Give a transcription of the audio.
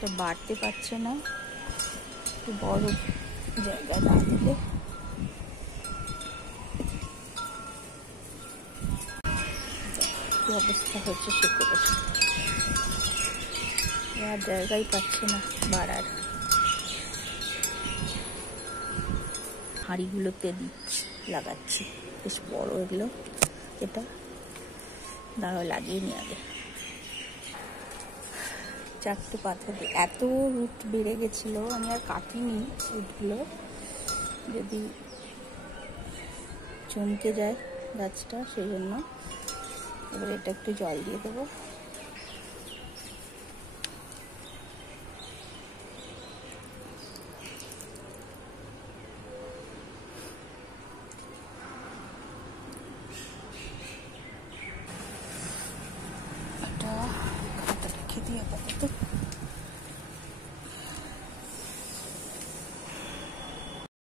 তো বাড়তে পারছে না, একটু বড় জায়গা না দিলে কি অবস্থা হচ্ছে শুক্রের, আর জায়গাই পাচ্ছে না বাড়ার। হাঁড়িগুলোতে দিচ্ছি, লাগাচ্ছি, বেশ বড় এগুলো। এটা দাঁড়াও লাগিয়ে নিয়ে আগে। 4টে পাথর এত রুট বেড়ে গেছিলো, আমি আর কাটিনি রুটগুলো, যদি চমকে যায় গাছটা, সেই জন্য। এবার এটা একটু জল দিয়ে দেবো। এটা খাতা রেখে দিয়ে আপাতত